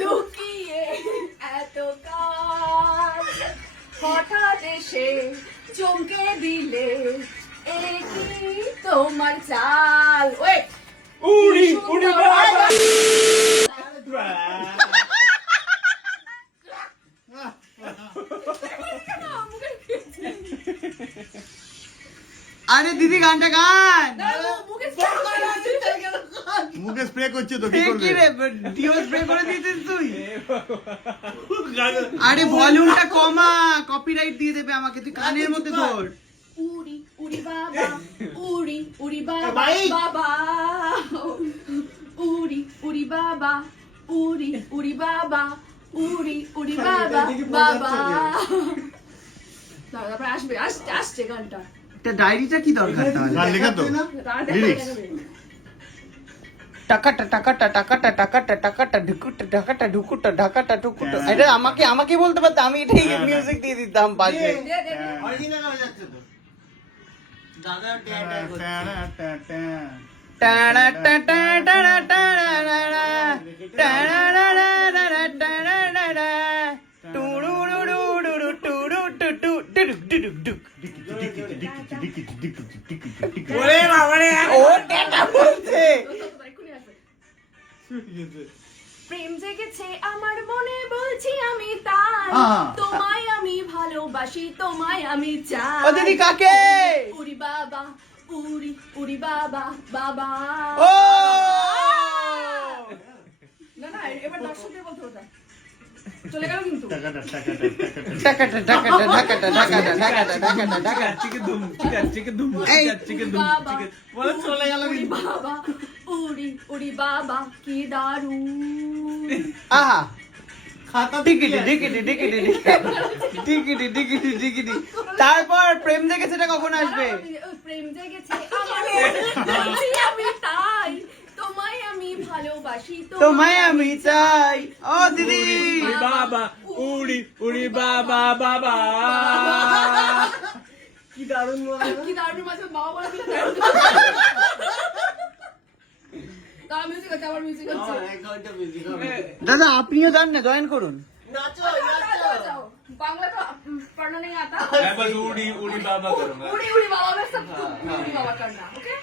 লুকিয়ে এত কাল হঠাৎ এসে চমকে দিলে এ কি তোমার চাল ওয়েট উড়ি উড়ি বাবা আরে দিদি গানটা গান মুখে স্প্রে করছে তো কি কি করবে রে ডিও স্প্রে করে দিয়েছিস তুই আরে ভলিউমটা কমা কপিরাইট দিয়ে দেবে আমাকে তুই কানের মধ্যে ধর উড়ি উড়ি বাবা উড়ি উড়ি বাবা বাইক। বাবা উড়ি উড়ি বাবা উড়ি উড়ি বাবা উড়ি উড়ি বাবা বাবা তারপরে আসবে আসছে আসছে গানটা এটা ডায়েরিটা কি দরকার তাহলে গান লেখা তো লিরিক্স টাকাটা টাকাটা টাকাটা টাকাটা টাকাটা ঢুকুটা ঢাকাটা ঢুকুটা ঢাকাটা ঢুকুটা এটা আমাকে বলতে পারতে আমি এটাই মিউজিক দিয়ে দিতাম পাশে দে দে অরিজিনাল হয়ে যাচ্ছে তো দাদা টাড়া টাটা টাড়া টাড়া টাড়া টাড়া টুরুরুরুরু টুরু টুটু ডুডুক ডুডুক ডুক ওরে বাবা রে ও টাটা বলছে এক্ষুনি আসবে। প্রেম জেগেছে আমার মনে বলছি আমি তাই হ্যাঁ। তোমায় আমি ভালোবাসি তোমায় আমি চাই ও দিদি কাকে উড়ি বাবা উড়ি উড়ি বাবা বাবা ও না না এবার দর্শকদের বলতে হবে চলে গেল কিন্তু টাকাটা টাকাটা ঢাকাটা ঢাকাটা ঢাকাটা ঢাকাটা ঢাকাটা চিকে দুম চিকে দুম চিকে দুম বাবা বলে চলে গেল উড়ি কিন্তু বাবা উড়ি উড়ি বাবা কি দারুণ আহা খাতা টিকিটি টিকিটি টিকিটি টিকিটি টিকিটি টিকিটি তারপর প্রেম দেখেছেটা কখন আসবে প্রেম জেগেছে আমার মনে বলছি আমি তাই তোমায় আমি ভালোবাসি তোমায় আমি চাই ও দিদি উড়ি বাবা উড়ি উড়ি বাবা বাবা কি দারুণ বলে কি দারুণ মাঝে বাবা বলে দিলে তার মিউজিক আছে আমার মিউজিক আছে এক ঘন্টা মিউজিক হবে দাদা আপনিও যান না জয়েন করুন নাচো जाओ, নাচো जाओ। बांग्ला तो पढ़ना नहीं आता मैं बस उड़ी उड़ी बाबा करूंगा उड़ी उड़ी बाबा में सब उड़ी उड़ी बाबा करना ओके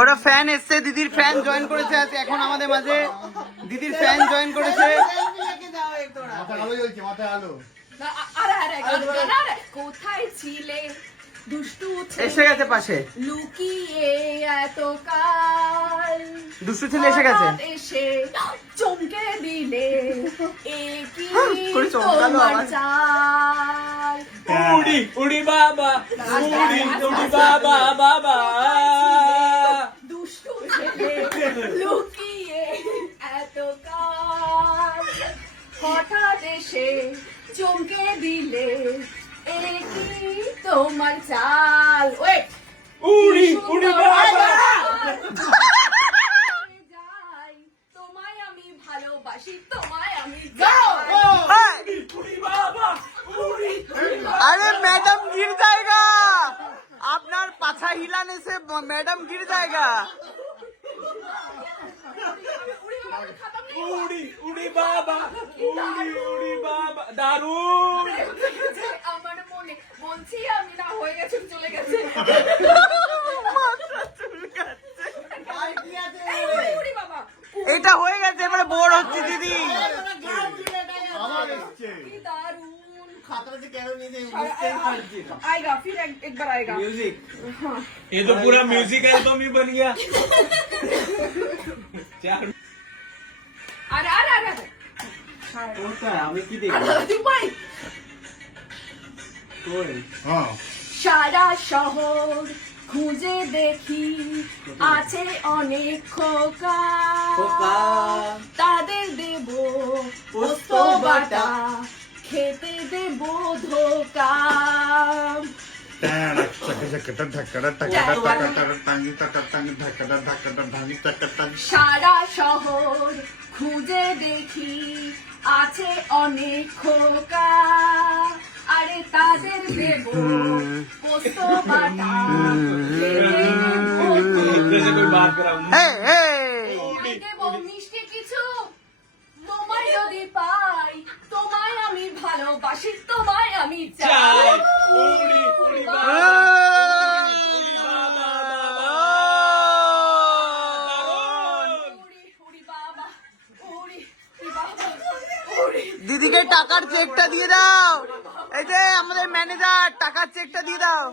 ওরা ফ্যান এসছে দিদির ফ্যান জয়েন করেছে আছে এখন আমাদের মাঝে দিদির ফ্যান জয়েন করেছে লেগে যাও এক তোরা মাথা আলো জ্বলছে মাথায় আলো अरे अरे गाना रे কোথায় ছিলে দুষ্টু এসে গেছে পাশে লুকিয়ে এত কাল দুষ্টু ছেলে এসে গেছে হঠাৎ এসে চমকে দিলে এ কি করে চমকালো তোমার আবার। চাল उड़ी उड़ी बाबा उड़ी उड़ी बाबा बाबा দুষ্টু ছেলে লুকিয়ে এত কাল হঠাৎ এসে চমকে দিলে এ কি তোমার চাল ওয়েট उड़ी उड़ी बाबा যাই তোমায় আমি ভালোবাসি তোমায় আমি যাও उड़ी बाबा उड़ी अरे मैडम गिर जाएगा আপনার পাছা হিলানে से मैडम गिर जाएगा उड़ी उड़ी बाबा उड़ी उड़ी बाबा दारुण আমার মনে বলছি আমি না হয়ে গেছে চলে গেছে আর কি আছে উড়ি বাবা এটা হয়ে গেছে এবারে বোর হচ্ছে দিদি গান জুড়ে এটাই আবার আছে। এসছে কি দারুণ খাতাতে কেন নিয়ে বুঝতেই পারছি না आएगा फिर एक बार आएगा म्यूजिक ये तो पूरा म्यूजिक एल्बम ही बन गया चार अरे अरे अरे अरे কোথায় আমি কি দেখি তুই ভাই কই হ্যাঁ সারা শহর খুঁজে দেখি আছে অনেক খোকা খোকা। তাদের দেব পোস্ত বাটা খেতে দেব ধোকা সারা শহর খুঁজে দেখি আছে অনেক খোকা আরে তাদের দেব পোস্ত বাটা খেতে দেব जैसे कोई बात कर रहा हूँ তোমায় দেবো মিষ্টি কিছু তোমায় যদি পাই তোমায় আমি ভালোবাসি তোমায় আমি চাই चाय उड़ी उड़ी बाबा उड़ी बाबा উড়ি উড়ি বাবা উড়ি উড়ি বাবা উড়ি দিদিকে টাকার চেকটা দিয়ে দাও। এই যে আমাদের ম্যানেজার, টাকার চেকটা দিয়ে দাও।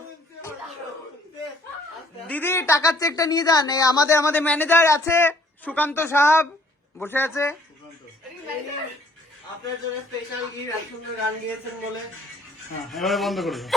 দিদি টাকার চেকটা নিয়ে যান। এই আমাদের ম্যানেজার আছে সুকান্ত সাহাব বসে আছে। আপনার জন্য স্পেশাল গিফট, সুন্দর গান গিয়েছেন বলে। হ্যাঁ, এবারে বন্ধ করে দাও।